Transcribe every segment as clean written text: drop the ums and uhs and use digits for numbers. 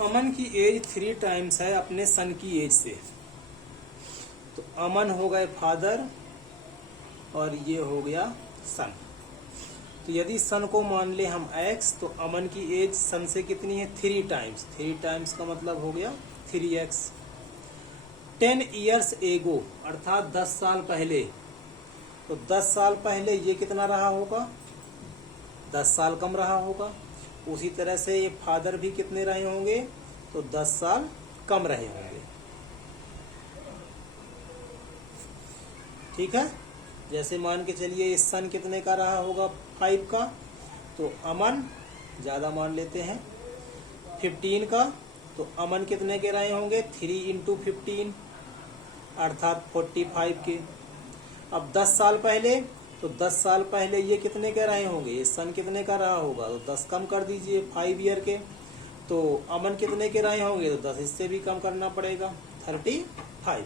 अमन की as 3 times है अपने सन की एज से। तो अमन हो गए फादर और ये हो गया सन। तो यदि सन को मान ले हम x, तो अमन की एज सन से कितनी है? 3 टाइम्स। 3 टाइम्स का मतलब हो गया 3x। 10 ईयर्स एगो अर्थात 10 साल पहले। तो 10 साल पहले ये कितना रहा होगा? 10 साल कम रहा होगा। उसी तरह से ये फादर भी कितने रहे होंगे? तो 10 साल कम रहे होंगे। ठीक है। जैसे मान के चलिए इस सन कितने का रहा होगा? 5 का। तो अमन ज्यादा मान लेते हैं 15 का। तो अमन कितने के रहे होंगे? 3 इंटू 15 अर्थात 45 के। अब 10 साल पहले, तो 10 साल पहले ये कितने के रहे होंगे? ये सन कितने का रहा होगा? तो 10 कम कर दीजिए 5 ईयर के। तो अमन कितने के रहे होंगे? तो 10 इससे भी कम करना पड़ेगा 35।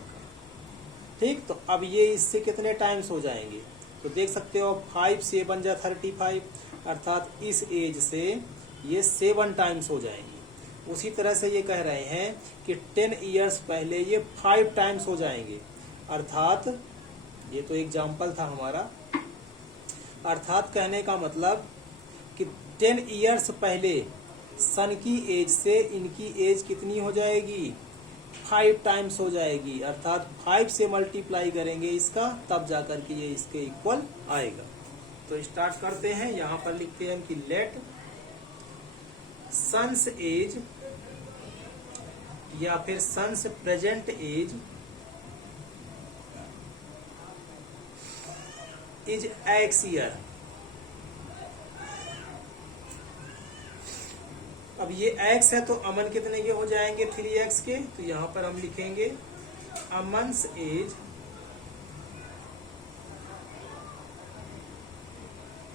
ठीक। तो अब ये इससे कितने टाइम्स हो जाएंगे? तो देख सकते हो 5 से बन जाए 35 अर्थात इस एज से ये 7 टाइम्स हो जाएंगे। उसी तरह से ये कह रहे हैं कि 10 ईयर्स पहले ये 5 टाइम्स हो जाएंगे अर्थात ये तो एग्जाम्पल था हमारा। अर्थात कहने का मतलब कि 10 ईयर्स पहले सन की एज से इनकी एज कितनी हो जाएगी? 5 टाइम्स हो जाएगी। अर्थात 5 से मल्टीप्लाई करेंगे इसका, तब जाकर के ये इसके इक्वल आएगा। तो स्टार्ट करते हैं। यहां पर लिखते हैं कि लेट सन्स एज या फिर sons present age is X year. अब ये x है तो अमन कितने के हो जाएंगे? 3x के। तो यहां पर हम लिखेंगे अमन्स एज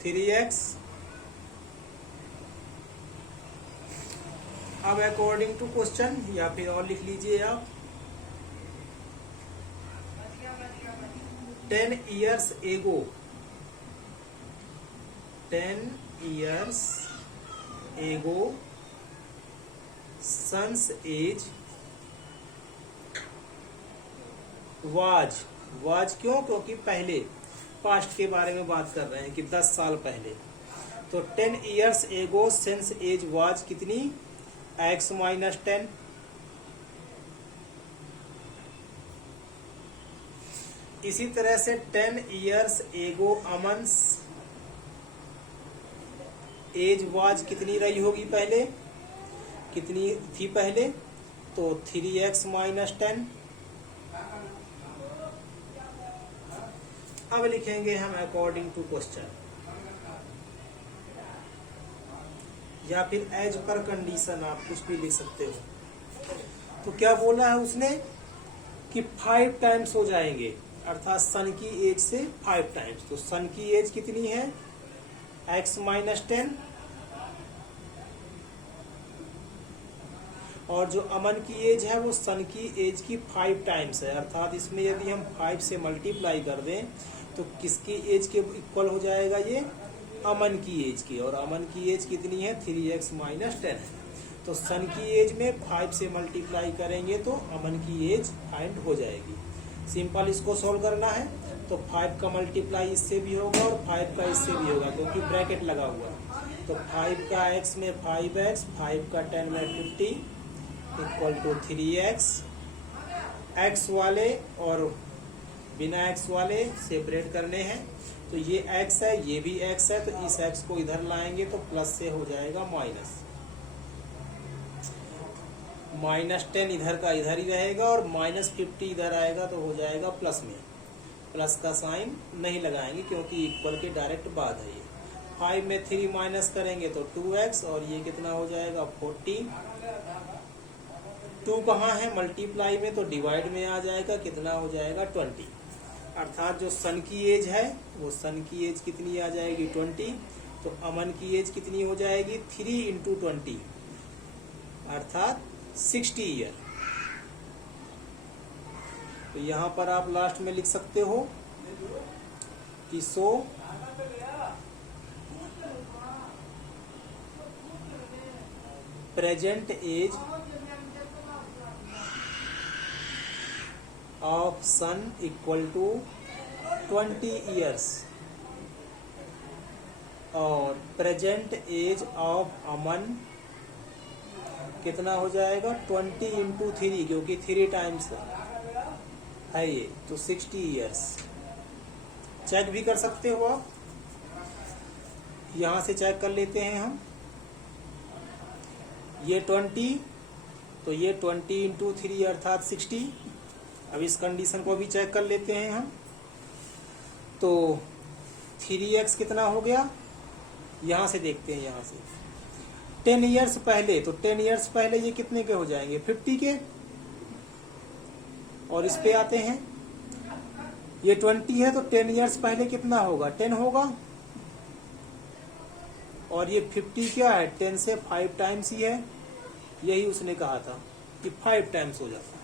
3x। अब अकॉर्डिंग टू क्वेश्चन या फिर और लिख लीजिए आप 10 ईयर्स एगो 10 years ago sons age was क्यों? क्योंकि पहले पास्ट के बारे में बात कर रहे हैं कि 10 साल पहले। तो 10 years ago sons age was कितनी? x minus 10। इसी तरह से 10 ईयर्स एगो अमन्स एज वाज कितनी रही होगी पहले? कितनी थी पहले? तो 3x माइनस 10। अब लिखेंगे हम अकॉर्डिंग टू क्वेश्चन या फिर एज पर कंडीशन, आप कुछ भी लिख सकते हो। तो क्या बोला है उसने कि 5 टाइम्स हो जाएंगे अर्थात सन की एज से 5 टाइम्स। तो सन की एज कितनी है? x माइनस 10 और जो अमन की एज है वो सन की एज की 5 टाइम्स है। अर्थात इसमें यदि हम 5 से मल्टीप्लाई कर दें तो किसकी एज के इक्वल हो जाएगा? ये अमन की एज की। और अमन की एज कितनी है? 3x माइनस 10 है। तो सन की एज में 5 से मल्टीप्लाई करेंगे तो अमन की एज फाइंड हो जाएगी। सिंपल इसको सोल्व करना है तो 5 का मल्टीप्लाई इससे भी होगा और 5 का इससे भी होगा क्योंकि ब्रैकेट लगा हुआ है। तो 5 का x में 5x, 5 का 10 में 50 इक्वल टू 3x। x वाले और बिना x वाले सेपरेट करने हैं। तो ये x है, ये भी x है, तो इस x को इधर लाएंगे तो प्लस से हो जाएगा माइनस। माइनस 10 इधर का इधर ही रहेगा और माइनस 50 इधर आएगा तो हो जाएगा प्लस में। प्लस का साइन नहीं लगाएंगे क्योंकि इक्वल के डायरेक्ट बाद है ये। 5 में 3 माइनस करेंगे तो 2x और ये कितना हो जाएगा 40। 2 कहाँ है? मल्टीप्लाई में, तो डिवाइड में आ जाएगा। कितना हो जाएगा 20। अर्थात जो सन की एज है वो सन की एज कितनी आ जाएगी 20। तो अमन की एज कितनी हो जाएगी 3 इंटू 20 अर्थात 60 ईयर। तो यहां पर आप लास्ट में लिख सकते हो कि so present age of son equal to 20 years और प्रेजेंट एज ऑफ अमन कितना हो जाएगा 20 इंटू 3 क्योंकि 3 टाइम्स है ये तो 60 ईयर्स। चेक भी कर सकते हो आप, यहां से चेक कर लेते हैं हम। ये 20 तो ये 20 इंटू 3 अर्थात 60। अब इस कंडीशन को भी चेक कर लेते हैं हम। तो 3x कितना हो गया, यहां से देखते हैं। यहां से 10 ईयर्स पहले, तो 10 ईयर्स पहले ये कितने के हो जाएंगे 50 के। और इस पे आते हैं, ये 20 है तो 10 ईयर्स पहले कितना होगा 10 होगा। और ये 50 क्या है 10 से 5 टाइम्स ही है, यही उसने कहा था कि 5 टाइम्स हो जाता है।